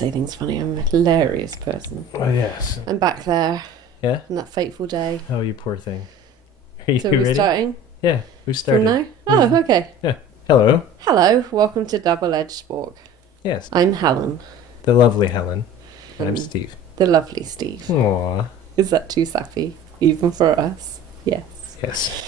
say things funny. I'm a hilarious person. Oh, yes. I'm back there. Yeah? On that fateful day. Oh, you poor thing. Are you So ready? we're starting? Yeah, we started. From now? Oh, okay. Yeah. Hello. Hello. Welcome to Double Edged Spork. Yes. I'm Helen. The lovely Helen. And I'm And Steve. The lovely Steve. Aww. Is that too sappy? Even for us? Yes. Yes.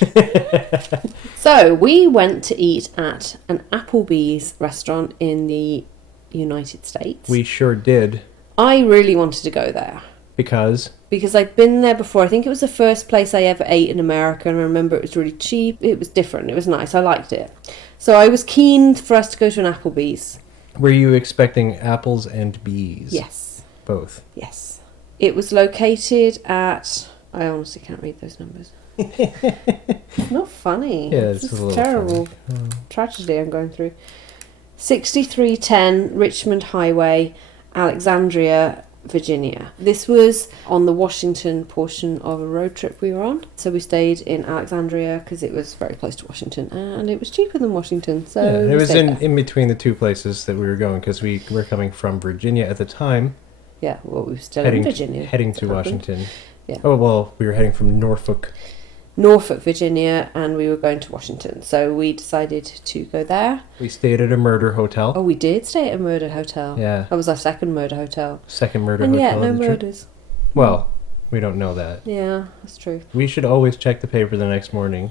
So, we went to eat at an Applebees restaurant in the United States. We sure did. I really wanted to go there. Because I'd been there before. I think it was the first place I ever ate in America, and I remember it was really cheap. It was different. It was nice. I liked it. So I was keen for us to go to an Applebee's. were you expecting apples and bees? Yes. Both. Yes. It was located at... I honestly can't read those numbers. Not funny. Yeah, This it's a is little terrible funny. tragedy I'm going through. 6310 Richmond Highway, Alexandria, Virginia. This was on the Washington portion of a road trip we were on. So we stayed in Alexandria because it was very close to Washington and it was cheaper than Washington. So Yeah, we it was stayed there. in between the two places that we were going because we were coming from Virginia at the time. Yeah, well, we were still heading in Virginia. Heading to Happened. Washington. Yeah. Oh, well, we were heading from Norfolk. Norfolk, Virginia, and we were going to Washington. So we decided to go there. We stayed at a murder hotel. Oh, we did stay at a murder hotel. Yeah. That was our second murder hotel. Second murder And hotel. yet, no of the trip. murders. Well, we don't know that. Yeah, that's true. We should always check the paper the next morning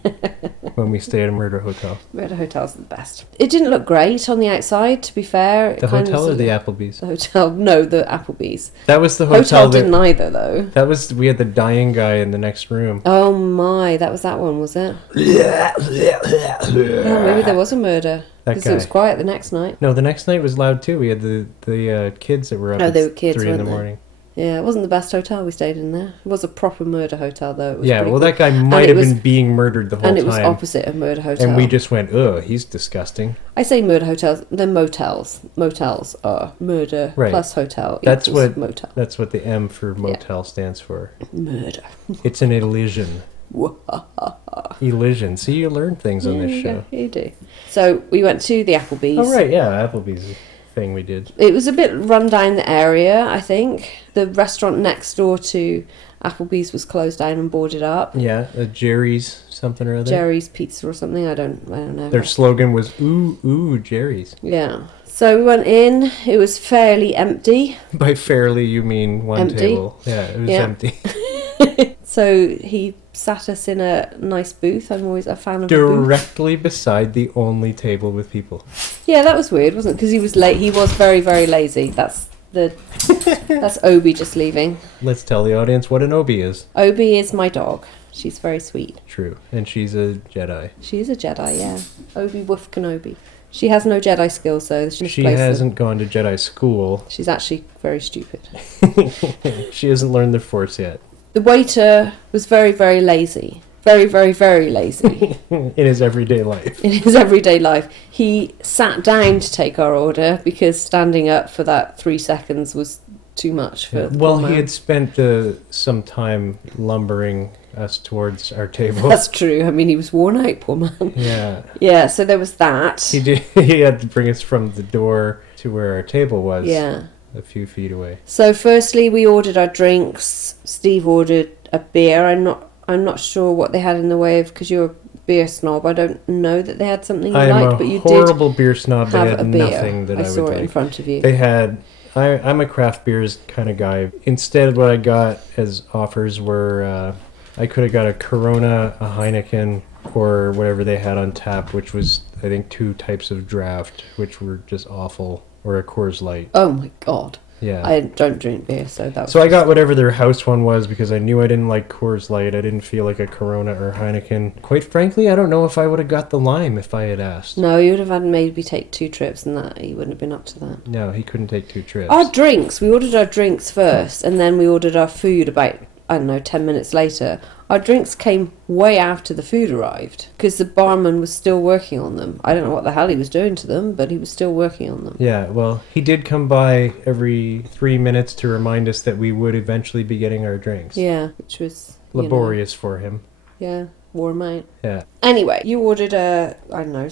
when we stay at a murder hotel. Murder hotels are the best. It didn't look great on the outside, to be fair. The hotel or the Applebees? The hotel. No, the Applebee's. That was the hotel that... didn't either, though. That was... We had the dying guy in the next room. Oh my, that was that one, was it? Yeah, maybe there was a murder. That Because guy. it was quiet the next night. No, the next night was loud too. We had the kids that were up Oh, they were at kids, 3 in the weren't they? morning. Yeah, it wasn't the best hotel we stayed in there. It was a proper murder hotel, though. It was Yeah, pretty well, cool. that guy might And it have was- been being murdered the whole And time. it was opposite a murder hotel. And we just went, ugh, he's disgusting. I say murder hotels, they're motels. Motels are murder Right. plus hotel That's equals what- motel. That's what the M for motel stands for. Murder. It's an elision. Elision. See, you learn things on this show. Yeah, you do. So we went to the Applebee's. Oh, right, yeah, Applebee's thing we did. It was a bit run down the area, I think. The restaurant next door to Applebee's was closed down and boarded up. Yeah, Jerry's something or other. Jerry's Pizza or something, I don't know. Their slogan was, ooh, Jerry's. Yeah. So we went in, it was fairly empty. By fairly, you mean one Empty. table. Yeah, it was Yeah. empty. So he sat us in a nice booth. I'm always a fan of a booth. Directly beside the only table with people. Yeah, that was weird, wasn't it? Because he was late. He was very, very lazy. That's Obi just leaving. Let's tell the audience what an Obi is. Obi is my dog. She's very sweet. True. And she's a Jedi. She is a Jedi, yeah. Obi-Woof Kenobi. She has no Jedi skills, so She hasn't gone to Jedi school. She's actually very stupid. She hasn't learned the Force yet. The waiter was very, very lazy. Very, very, very lazy. In his everyday life. In his everyday life. He sat down to take our order because standing up for that 3 seconds was too much for the Well, poor he man. had spent some time lumbering us towards our table. That's true. I mean, he was worn out, poor man. Yeah. Yeah, so there was that. He had to bring us from the door to where our table was. Yeah. A few feet away. So firstly, we ordered our drinks. Steve ordered a beer. I'm not sure what they had in the way of, because you're a beer snob. I don't know that they had something you liked, but you did horrible beer snob. They have had a beer. nothing that I, I saw would it in like. front of you. They had... I'm a craft beers kind of guy. Instead, what I got as offers were... I could have got a Corona, a Heineken, or whatever they had on tap, which was, I think, 2 types of draft, which were just awful, or a Coors Light. Oh my god. Yeah. I don't drink beer, so that was... So I got whatever their house one was because I knew I didn't like Coors Light. I didn't feel like a Corona or Heineken. Quite frankly, I don't know if I would have got the lime if I had asked. No, you would have had maybe take 2 trips and that he wouldn't have been up to that. No, he couldn't take 2 trips. Our drinks, we ordered our drinks first and then we ordered our food about, I don't know, 10 minutes later. Our drinks came way after the food arrived because the barman was still working on them. I don't know what the hell he was doing to them, but he was still working on them. Yeah, well, he did come by every 3 minutes to remind us that we would eventually be getting our drinks. Yeah, which was... Laborious for him. Yeah. wore them out. Yeah. Anyway, you ordered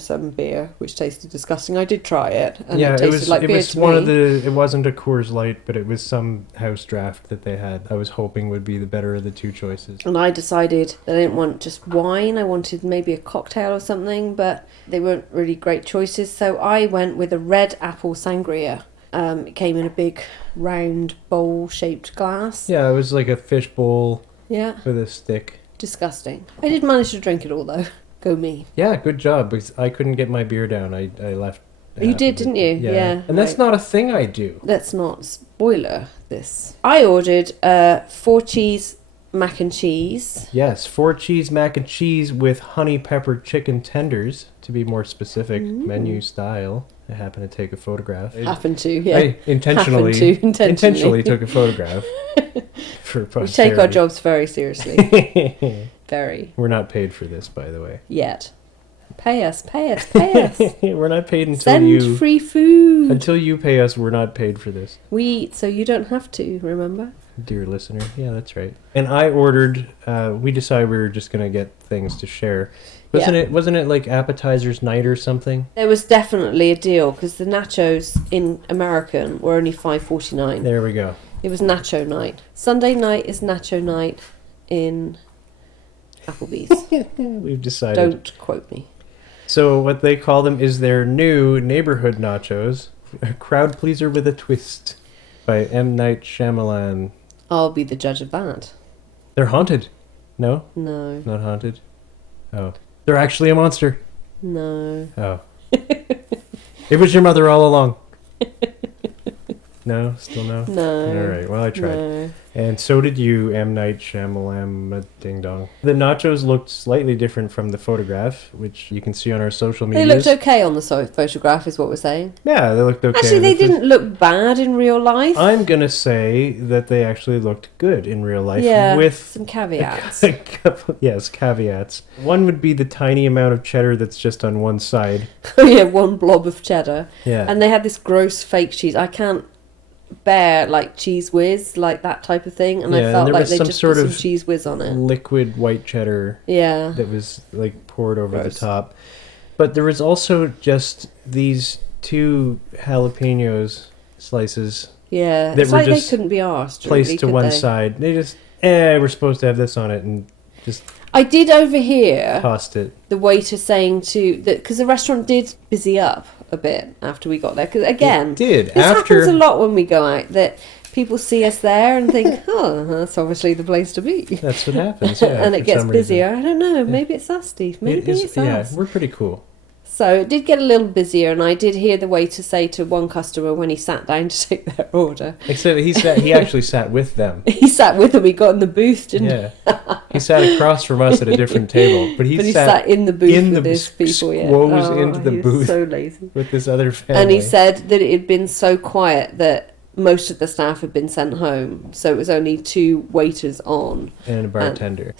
some beer, which tasted disgusting. I did try it, and Yeah, it tasted like beer to me. It wasn't a Coors Light, but it was some house draft that they had. I was hoping would be the better of the two choices. And I decided that I didn't want just wine. I wanted maybe a cocktail or something, but they weren't really great choices. So I went with a red apple sangria. It came in a big round bowl-shaped glass. Yeah, it was like a fish bowl Yeah. with a stick. Disgusting. I did manage to drink it all, though. Go me. Yeah, good job, because I couldn't get my beer down. I left. You did, didn't you? Yeah. And that's not a thing I do. Let's not spoiler this. I ordered 4 cheese mac and cheese. Yes, 4 cheese mac and cheese with honey pepper chicken tenders, to be more specific, menu style. I happened to take a photograph. Happened to, yeah. I intentionally took a photograph for posterity. We take our jobs very seriously. Very. We're not paid for this, by the way. Yet. Pay us, pay us, pay us. We're not paid until Send free food. Until you pay us, we're not paid for this. We eat so you don't have to, remember? Dear listener. Yeah, that's right. And I ordered, we decided we were just going to get things to share. Wasn't it like appetizers night or something? There was definitely a deal because the nachos in American were only $5.49. There we go. It was nacho night. Sunday night is nacho night in Applebee's. We've decided. Don't quote me. So what they call them is their new neighborhood nachos, a crowd pleaser with a twist, by M. Night Shyamalan. I'll be the judge of that. They're haunted. No? No. Not haunted? Oh. They're actually a monster. No. Oh. It was your mother all along. No? Still no? No. All right. Well, I tried. No. And so did you, M. Night Shyamalan, ding dong. The nachos looked slightly different from the photograph, which you can see on our social media. They looked okay on the photograph, is what we're saying. Yeah, they looked okay. Actually, they didn't look bad in real life. I'm going to say that they actually looked good in real life. Yeah, with some caveats. A couple, yes, caveats. One would be the tiny amount of cheddar that's just on one side. Oh yeah, one blob of cheddar. Yeah. And they had this gross fake cheese. I can't bear like cheese whiz, like that type of thing, and I felt like they just put some cheese whiz on it. Liquid white cheddar. Yeah. That was like poured over the top. But there was also just these 2 jalapenos slices. Yeah. That it's were like just they couldn't be asked. Placed really, to one side. They just we're supposed to have this on it, and just I did overhear tossed it. The waiter saying because the restaurant did busy up a bit after we got there. Because again, this happens a lot when we go out, that people see us there and think, oh, that's obviously the place to be. That's what happens, yeah. And it gets busier. I don't know. Maybe it's us, Steve. Maybe it's us. Yeah, we're pretty cool. So it did get a little busier, and I did hear the waiter say to one customer when he sat down to take their order. Except he actually sat with them. He sat with them. He got in the booth, didn't he? He sat across from us at a different table, but he sat in the booth with these people. Into the booth. So lazy. With this other family. And he said that it had been so quiet that most of the staff had been sent home, so it was only 2 waiters on and a bartender.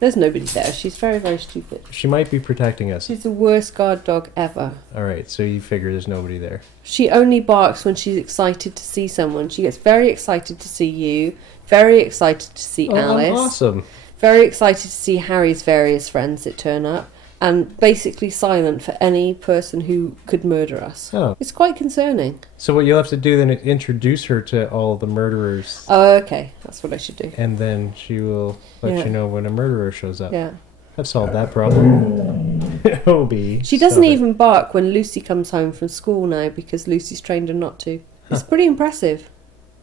There's nobody there. She's very, very stupid. She might be protecting us. She's the worst guard dog ever. All right, so you figure there's nobody there. She only barks when she's excited to see someone. She gets very excited to see you, very excited to see Alice. Awesome. Very excited to see Harry's various friends that turn up, and basically silent for any person who could murder us. Oh. It's quite concerning. So what you'll have to do then is introduce her to all the murderers. Oh, okay. That's what I should do. And then she will let you know when a murderer shows up. Yeah. I've solved that problem. Obi. She doesn't even bark when Lucy comes home from school now because Lucy's trained her not to. It's pretty impressive.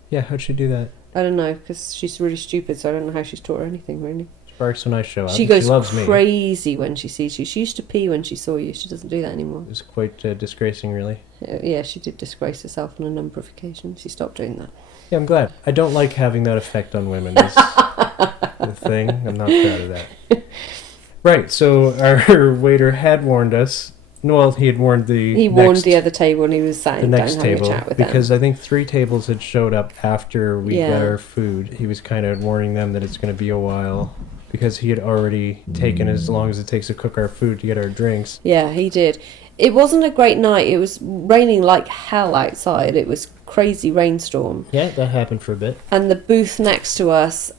Yeah, how'd she do that? I don't know, because she's really stupid, so I don't know how she's taught her anything, really. She barks when I show up. She goes loves me. crazy when she sees you. She used to pee when she saw you. She doesn't do that anymore. It was quite disgracing, really. Yeah, she did disgrace herself on a number of occasions. She stopped doing that. Yeah, I'm glad. I don't like having that effect on women. Is the thing. I'm not proud of that. Right, so our waiter had warned us. Well, he had warned warned the other table, and he was sat down having a chat with them. Because I think 3 tables had showed up after we got our food. He was kind of warning them that it's going to be a while, because he had already taken as long as it takes to cook our food to get our drinks. Yeah, he did. It wasn't a great night. It was raining like hell outside. It was crazy rainstorm. Yeah, that happened for a bit. And the booth next to us,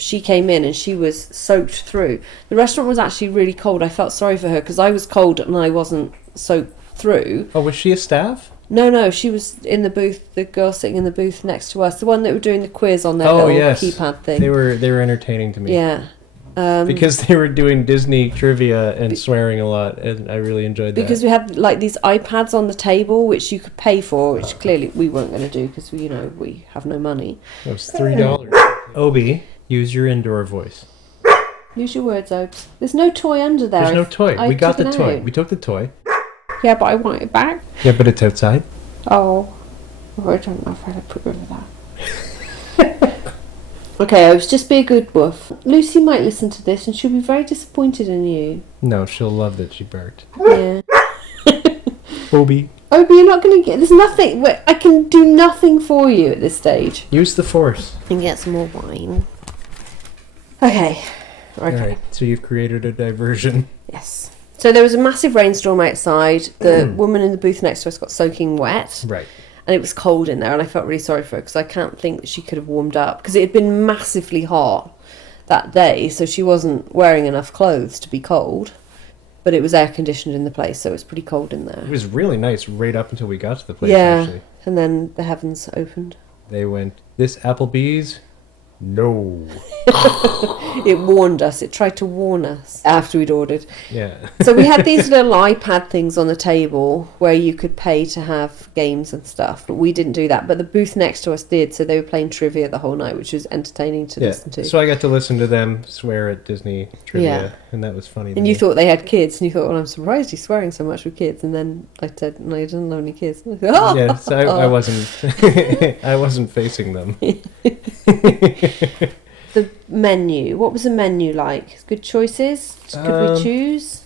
she came in and she was soaked through. The restaurant was actually really cold. I felt sorry for her because I was cold and I wasn't soaked through. Oh, was she a staff? No, she was in the booth, the girl sitting in the booth next to us, the one that were doing the quiz on their little keypad thing. They were entertaining to me. Yeah. Because they were doing Disney trivia and swearing a lot, and I really enjoyed that. Because we had like these iPads on the table, which you could pay for, which clearly we weren't going to do because we have no money. It was $3. Obi, use your indoor voice. Use your words, Obes. There's no toy under there. There's no toy. We got the toy. Out. We took the toy. Yeah, but I want it back. Yeah, but it's outside. Oh, I don't know if I'd approve of that. Okay, Obes, just be a good woof. Lucy might listen to this and she'll be very disappointed in you. No, she'll love that she barked. Yeah. Obi, you're not going to get... There's nothing... I can do nothing for you at this stage. use the force. And get some more wine. Okay. Alright, so you've created a diversion. Yes. So there was a massive rainstorm outside. The woman in the booth next to us got soaking wet. Right. And it was cold in there, and I felt really sorry for her because I can't think that she could have warmed up because it had been massively hot that day, so she wasn't wearing enough clothes to be cold. But it was air conditioned in the place, so it was pretty cold in there. It was really nice right up until we got to the place, yeah, actually. And then the heavens opened. They went, this Applebees? No. It warned us. It tried to warn us after we'd ordered. Yeah. So we had these little iPad things on the table where you could pay to have games and stuff, but we didn't do that. But the booth next to us did, so they were playing trivia the whole night, which was entertaining to listen to. So I got to listen to them swear at Disney trivia, and that was funny. And you thought they had kids, and you thought, well, I'm surprised he's swearing so much with kids. And then I said, no, he doesn't have any kids. And I said, oh! Yeah, so I wasn't, I wasn't facing them. The menu. What was the menu like? Good choices? Could we choose?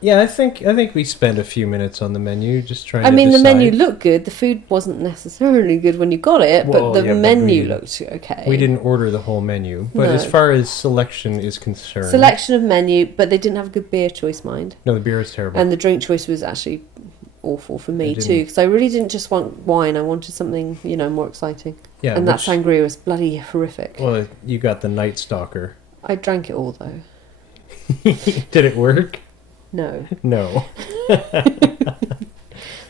Yeah, I think we spent a few minutes on the menu just trying to the decide. menu looked good. The food wasn't necessarily good when you got it, but the menu looked okay. We didn't order the whole menu, but as far as selection is concerned... Selection of menu, but they didn't have a good beer choice, mind. No, the beer is terrible. And the drink choice was actually awful for me too, because I really didn't just want wine. I wanted something, more exciting. Yeah, and that sangria was bloody horrific. Well, you got the Night Stalker. I drank it all though. Did it work? No. No.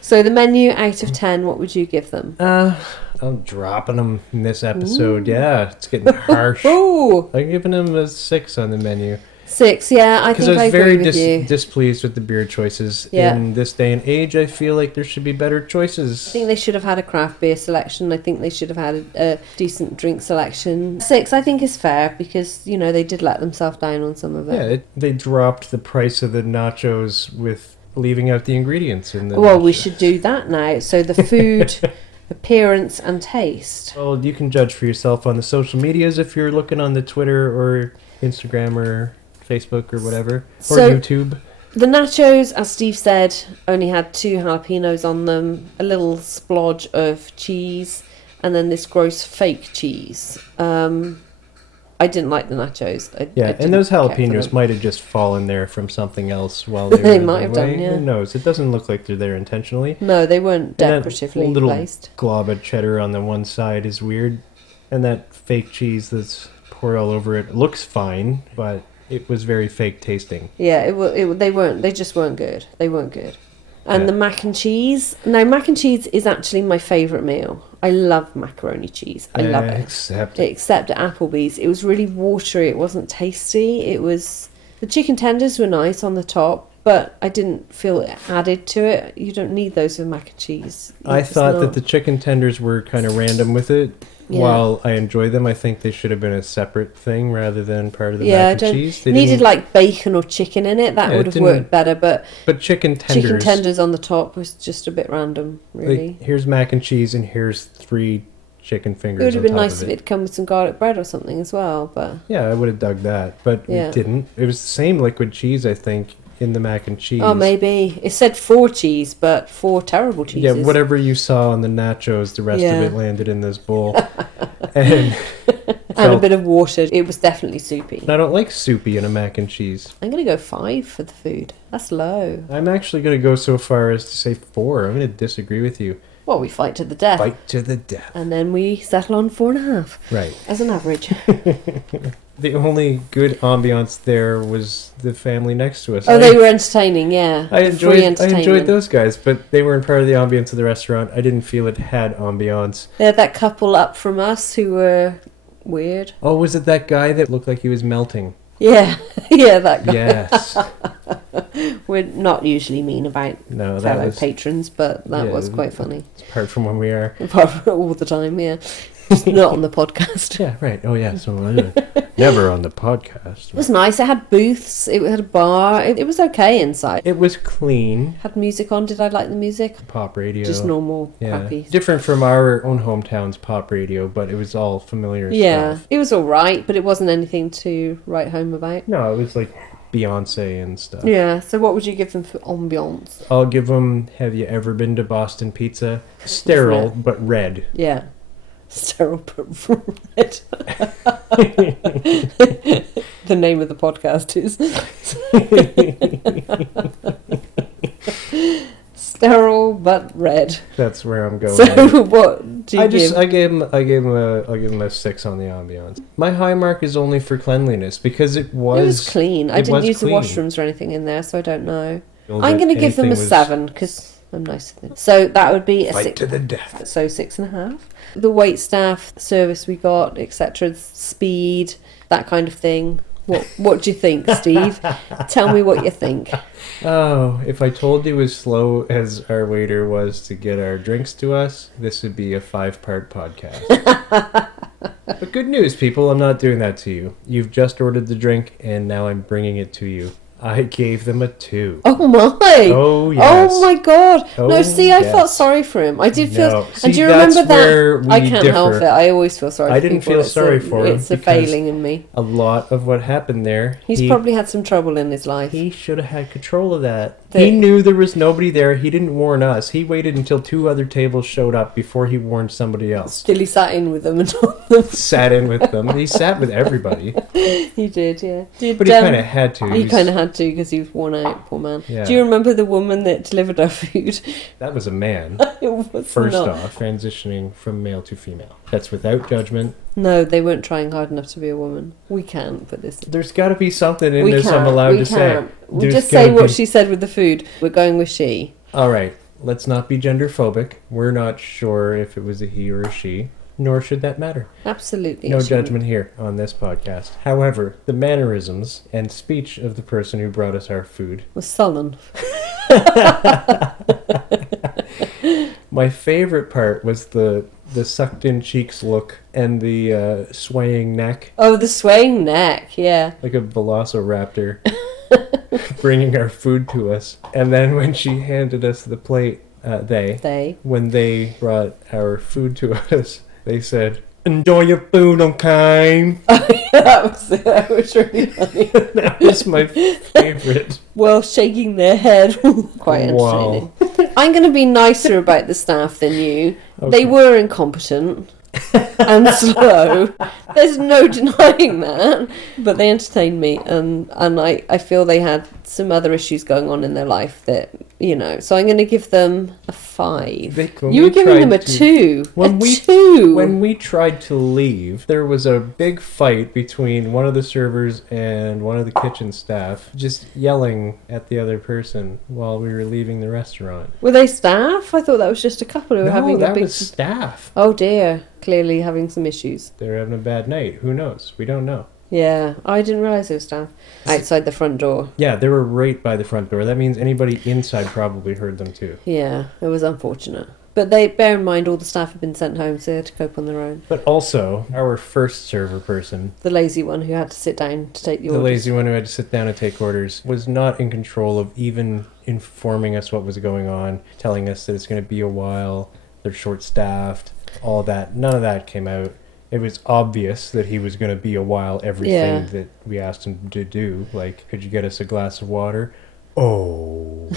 So the menu out of 10, what would you give them? I'm dropping them in this episode. Ooh. Yeah, it's getting harsh. Ooh. I'm giving them a 6 on the menu. 6, yeah, I think I agree with you. Because I was very displeased with the beer choices. Yeah. In this day and age, I feel like there should be better choices. I think they should have had a craft beer selection. I think they should have had a decent drink selection. 6, I think, is fair because, they did let themselves down on some of it. Yeah, they dropped the price of the nachos with leaving out the ingredients in the Well, we should do that now. So the food... appearance and taste. Well, you can judge for yourself on the social medias if you're looking on the Twitter or Instagram or Facebook or whatever, or YouTube. The nachos, as Steve said, only had 2 jalapenos on them, a little splodge of cheese, and then this gross fake cheese. I didn't like the nachos. And those jalapenos might have just fallen there from something else while they were they might have done, yeah. Who knows? It doesn't look like they're there intentionally. No, they weren't decoratively and that placed. Little glob of cheddar on the one side is weird, and that fake cheese that's poured all over it looks fine, but it was very fake tasting. Yeah, they just weren't good. They weren't good. And the mac and cheese. Now, mac and cheese is actually my favourite meal. I love macaroni cheese. I love it. Except at Applebees. It was really watery. It wasn't tasty. The chicken tenders were nice on the top, but I didn't feel it added to it. You don't need those with mac and cheese. I thought that the chicken tenders were kind of random with it. Yeah. While I enjoy them, I think they should have been a separate thing rather than part of the mac and cheese. They needed like bacon or chicken in it. That would have worked better, but chicken tenders on the top was just a bit random, really. Like, here's mac and cheese and here's 3 chicken fingers. It would have been nice if it come with some garlic bread or something as well, but yeah, I would have dug that, but it didn't. It was the same liquid cheese, I think, in the mac and cheese. Oh, maybe. It said 4 cheese, but 4 terrible cheeses. Yeah, whatever you saw on the nachos, the rest of it landed in this bowl. and a bit of water. It was definitely soupy. And I don't like soupy in a mac and cheese. I'm going to go 5 for the food. That's low. I'm actually going to go so far as to say 4. I'm going to disagree with you. Well, we fight to the death. Fight to the death. And then we settle on 4.5. Right. As an average. The only good ambiance there was the family next to us. Oh, they were entertaining, yeah. I Free enjoyed those guys, but they weren't part of the ambience of the restaurant. I didn't feel it had ambiance. They had that couple up from us who were weird. Oh, was it that guy that looked like he was melting? Yeah, yeah, that guy. Yes. We're not usually mean about fellow patrons, but that was quite funny. Apart from when we are. Apart from all the time, yeah. Just not on the podcast. Yeah, right. Oh, yeah. So never on the podcast. It was nice. It had booths. It had a bar. It was okay inside. It was clean. Had music on. Did I like the music? Pop radio. Just normal, crappy. Different from our own hometown's pop radio, but it was all familiar stuff. It was all right, but it wasn't anything to write home about. No, it was like Beyonce and stuff. Yeah, so what would you give them for ambiance? I'll give them, have you ever been to Boston Pizza? Sterile, but red. Yeah. Sterile, but red. The name of the podcast is Sterile but red. That's where I'm going. So what do you give? I gave him a 6 on the ambiance. My high mark is only for cleanliness because it was clean. I didn't use the washrooms or anything in there, so I don't know. I'm going to give them a 7 because I'm nice with it. So that would be a fight 6 to the death. So 6.5. The wait staff, service we got, etc., speed, that kind of thing. What do you think, Steve? Tell me what you think. Oh, if I told you as slow as our waiter was to get our drinks to us, this would be a 5-part podcast. But good news, people, I'm not doing that to you. You've just ordered the drink, and now I'm bringing it to you. I gave them a 2. Oh my! Oh yes! Oh my God! Oh, no, see, I felt sorry for him. I did feel. No. And do you that's remember where that? we I can't differ. help it. I always feel sorry. I for didn't people. feel sorry for him. It's a failing in me. A lot of what happened there. He's probably had some trouble in his life. He should have had control of that. He knew there was nobody there. He didn't warn us. He waited until 2 other tables showed up before he warned somebody else. Still, he sat in with them and told them. Sat in with them. He sat with everybody. He did, yeah. But he kind of had to. He kind of had to because he was worn out, poor man. Yeah. Do you remember the woman that delivered our food? That was a man. It was First not. off, transitioning from male to female. That's without judgment. No, they weren't trying hard enough to be a woman. We can't put this. There's got to be something in this I'm allowed to say. We just say what she said with the food. We're going with she. All right. Let's not be gender phobic. We're not sure if it was a he or a she, nor should that matter. Absolutely. No judgment here on this podcast. However, the mannerisms and speech of the person who brought us our food was sullen. My favorite part was the sucked in cheeks look and the swaying neck. Oh, the swaying neck, yeah. Like a velociraptor bringing our food to us. And then when she handed us the plate, when they brought our food to us, they said, "Enjoy your food, okay?" Oh, yeah, that was really funny. That was my favorite. Well, shaking their head. Quite entertaining. Wow. I'm going to be nicer about the staff than you. Okay. They were incompetent and slow. There's no denying that. But they entertained me, and I feel they had some other issues going on in their life that, you know. So I'm going to give them a 5. You were giving them a 2. When we tried to leave, there was a big fight between one of the servers and one of the kitchen staff, just yelling at the other person while we were leaving the restaurant. Were they staff? I thought that was just a couple who were having a big... that was staff. Oh dear, clearly having some issues. They're having a bad night. Who knows? We don't know. Yeah, I didn't realise it was staff. Outside the front door. Yeah, they were right by the front door. That means anybody inside probably heard them too. Yeah, it was unfortunate. But they bear in mind all the staff had been sent home, so they had to cope on their own. But also, our first server person... The lazy one who had to sit down to take the orders. The lazy one who had to sit down and take orders was not in control of even informing us what was going on, telling us that it's going to be a while, they're short-staffed, all that. None of that came out. It was obvious that he was going to be a while everything that we asked him to do. Like, could you get us a glass of water? Oh.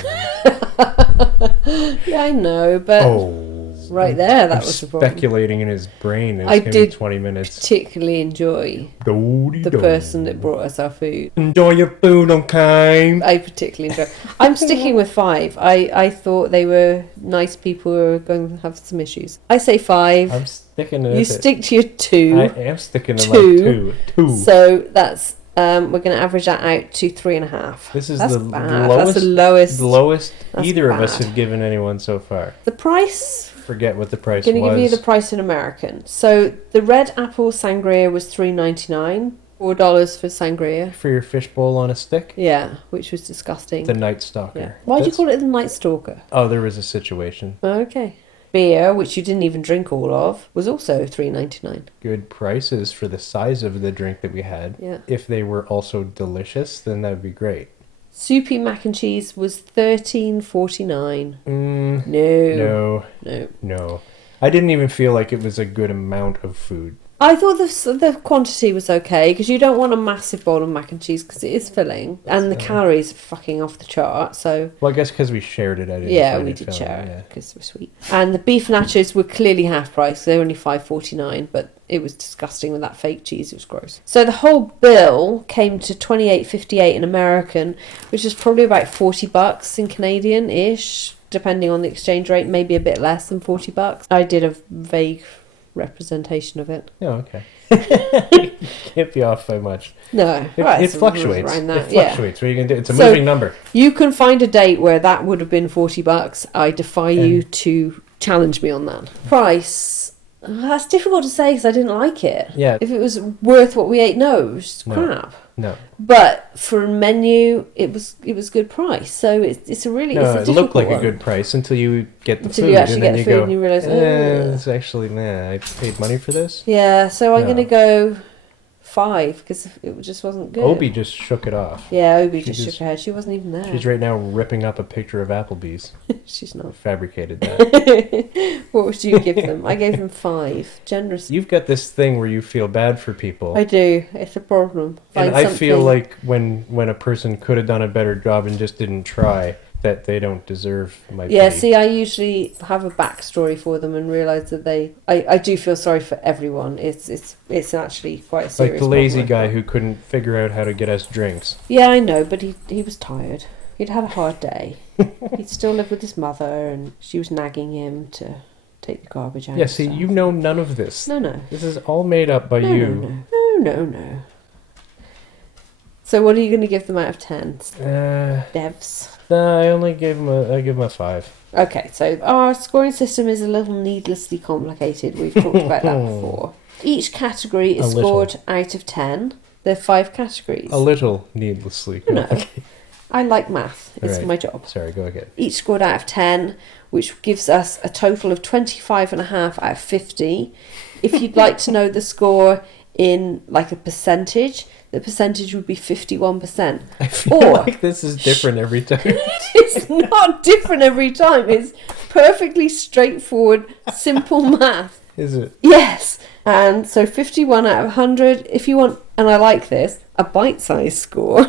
Yeah, I know, but... Oh. Right there, that was the problem. Speculating in his brain. It's I gonna did be 20 minutes. particularly enjoy the person that brought us our food. Enjoy your food, okay? I particularly enjoy. I'm sticking with 5. I thought they were nice people who were going to have some issues. I say 5. I'm sticking to You stick to your 2. I am sticking to 2. like 2. So that's we're going to average that out to 3.5. This is that's the bad. lowest. That's the lowest. Lowest That's either of us bad. have given anyone so far. The price. Forget what the price I'm going to was. give you the price in American. So the red apple sangria was $3.99. $4 for sangria. For your fishbowl on a stick? Yeah, which was disgusting. The Night Stalker. Yeah. Why do you call it the Night Stalker? Oh, there was a situation. Okay. Beer, which you didn't even drink all of, was also $3.99. Good prices for the size of the drink that we had. Yeah. If they were also delicious, then that would be great. Soupy mac and cheese was $13.49. No. I didn't even feel like it was a good amount of food. I thought the quantity was okay because you don't want a massive bowl of mac and cheese because it is filling and the calories are fucking off the chart. So Well, I guess because we shared it. I didn't yeah, find we it did filling, share yeah. it because we're sweet. And the beef nachos were clearly half price. They were only $5.49, but it was disgusting with that fake cheese. It was gross. So the whole bill came to $28.58 in American, which is probably about $40 in Canadian-ish, depending on the exchange rate. Maybe a bit less than $40. I did a vague representation of it. Oh, okay. Can't be off by much. No, It fluctuates. around that, It fluctuates. What are you gonna do? It's a So- moving number. You can find a date where that would have been $40. I defy you to challenge me on that. Price. That's difficult to say because I didn't like it. Yeah. If it was worth what we ate, no, it was just No. crap. No. But for a menu, it was good price. So it's a really No, it's a it difficult looked like one. a good price until you get the Until food. you actually and get then the you food go, and you realise, it's actually, I paid money for this. Yeah, so I'm No. going to go 5 because it just wasn't good. Obi just shook it off. Yeah, Obi She just shook just- her head. She wasn't even there. She's right now ripping up a picture of Applebees. She's not. Fabricated that. What would you give them? I gave them 5. Generous. You've got this thing where you feel bad for people. I do. It's a problem. And Find I feel something- like when a person could have done a better job and just didn't try, that they don't deserve my Yeah, pity. see, I usually have a backstory for them and realise that I do feel sorry for everyone. It's actually quite a serious Like the lazy problem. guy who couldn't figure out how to get us drinks. Yeah, I know, but he was tired. He'd had a hard day. He'd still lived with his mother and she was nagging him to take the garbage out. Yeah, and see, stuff. you know none of this. No. This is all made up by you. No. So what are you going to give them out of 10? Uh, Devs. I give him a 5. Okay, so our scoring system is a little needlessly complicated. We've talked about that before. Each category is A little. scored out of 10. There are 5 categories. A little needlessly. No. I like math. It's Right. my job. Sorry, go again. Each scored out of 10, which gives us a total of 25.5 out of 50. If you'd like to know the score in like a percentage, the percentage would be 51%. I feel like this is different every time. It's not different every time. It's perfectly straightforward, simple math. Is it? Yes. And so 51 out of 100. If you want, and I like this, a bite-sized score.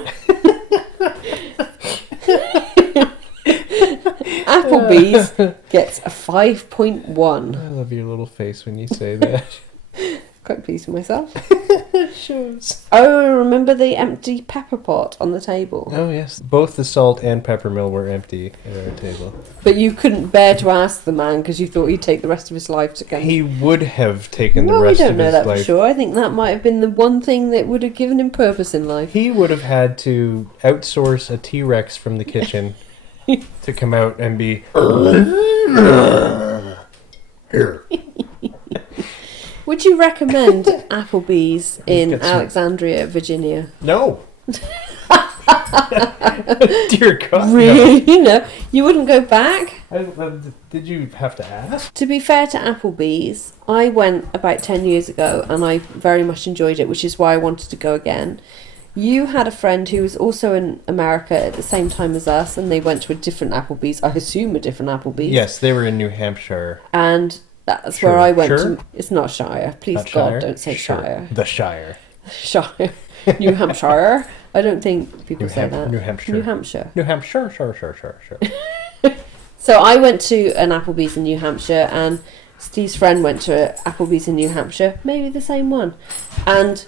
Applebee's gets a 5.1. I love your little face when you say that. Quite pleased with myself. Shows. Oh, remember the empty pepper pot on the table? Oh yes, both the salt and pepper mill were empty at our table. But you couldn't bear to ask the man because you thought he'd take the rest of his life to get. He would have taken Well, the we rest don't of know his that life. for sure. I think that might have been the one thing that would have given him purpose in life. He would have had to outsource a T-Rex from the kitchen to come out and be. Here. Would you recommend Applebee's in Get some- Alexandria, Virginia? No. Dear God. Really? No. You wouldn't go back? Did you have to ask? To be fair to Applebee's, I went about 10 years ago and I very much enjoyed it, which is why I wanted to go again. You had a friend who was also in America at the same time as us, and they went to a different Applebee's, I assume a different Applebee's. Yes, they were in New Hampshire. And that's Sure. where I went Sure? to. It's not Shire. Please, Not God, Shire? don't say Sure. Shire. The Shire. Shire. New Hampshire. I don't think people New say that. New Hampshire. New Hampshire. New Hampshire. Sure. So I went to an Applebee's in New Hampshire, and Steve's friend went to Applebee's in New Hampshire, maybe the same one, and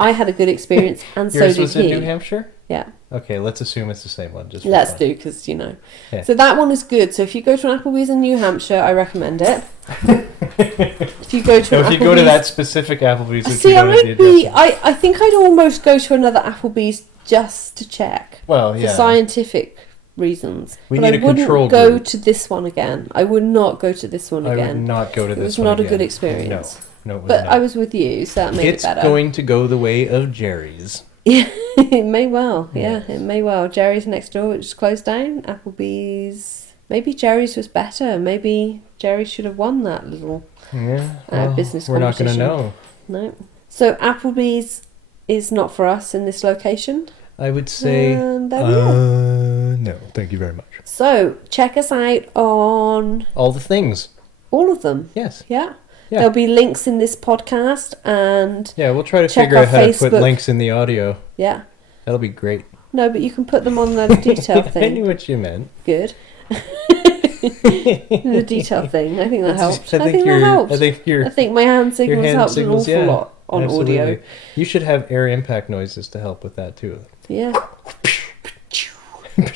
I had a good experience, and so Yours did was he. in New Hampshire? Yeah. Okay, let's assume it's the same one. Just for Let's fun. do, because, you know. Yeah. So that one is good. So if you go to an Applebee's in New Hampshire, I recommend it. If you go to So an if you go to Applebee's- that specific Applebee's, which See, we don't have the I'd be, address I think I'd almost go to another Applebee's just to check. Well, For yeah. scientific reasons. We But need I a control wouldn't go group. to this one again. I would not go to this one I again. would not go to It this was one not a again. good experience. No, it was But not. I was with you, so that made It's it better. going to go the way of Jerry's. Yeah, it may well. Yeah, Yes. it may well. Jerry's next door, which is closed down. Applebee's. Maybe Jerry's was better. Maybe Jerry should have won that little Yeah. business We're not going to competition. know. No. So Applebee's is not for us in this location. I would say, And there we are. no, thank you very much. So check us out on All the things. all of them. Yes. Yeah. Yeah. There'll be links in this podcast, and Yeah, we'll try to Check figure our out how to put Facebook. links in the audio. yeah. That'll be great. No, but you can put them on the detail I thing. knew what you meant. Good. The detail thing. I think that helps. I think that helps. I think your I think my hand your signals hand helped signals, an awful yeah, lot on absolutely. audio. You should have air impact noises to help with that too. Yeah.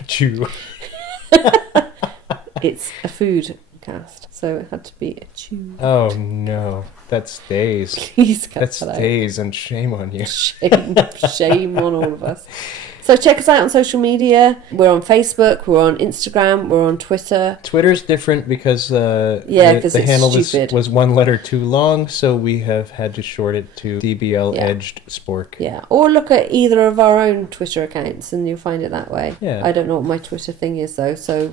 Chew. It's a food cast, so it had to be a chew. Oh no, that stays. Please cut That that out. stays, and shame on you. Shame on all of us. So check us out on social media. We're on Facebook, we're on Instagram, we're on Twitter. Twitter's different because Yeah, 'cause the it's handle stupid. was one letter too long, so we have had to short it to DBL Yeah. edged Spork. Yeah, or look at either of our own Twitter accounts and you'll find it that way. Yeah. I don't know what my Twitter thing is though, so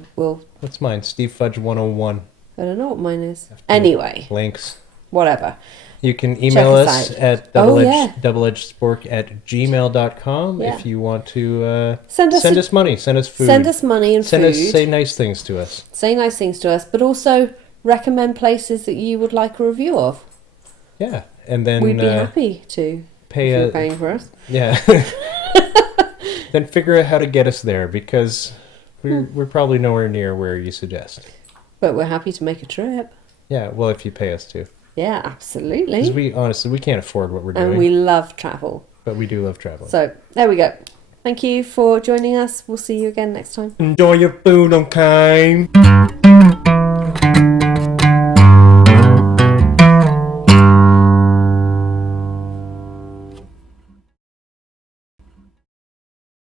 What's mine? Steve Fudge 101. I don't know what mine is. Have to- Anyway, Links. whatever. You can email us us out. at Oh, yeah. doubleedgedspork@gmail.com Yeah. if you want to Send us money, send us food. send us money and Send food. us, say nice things to us. Say nice things to us, but also recommend places that you would like a review of. Yeah, and then We'd be happy to pay if you're a paying for us. yeah. Then figure out how to get us there because we're probably nowhere near where you suggest. But we're happy to make a trip. Yeah, well, if you pay us to, Yeah, because absolutely. we honestly we can't afford what we're doing, And we love travel. but we do love traveling. So there we go. Thank you for joining us. We'll see you again next time. Enjoy your food, okay?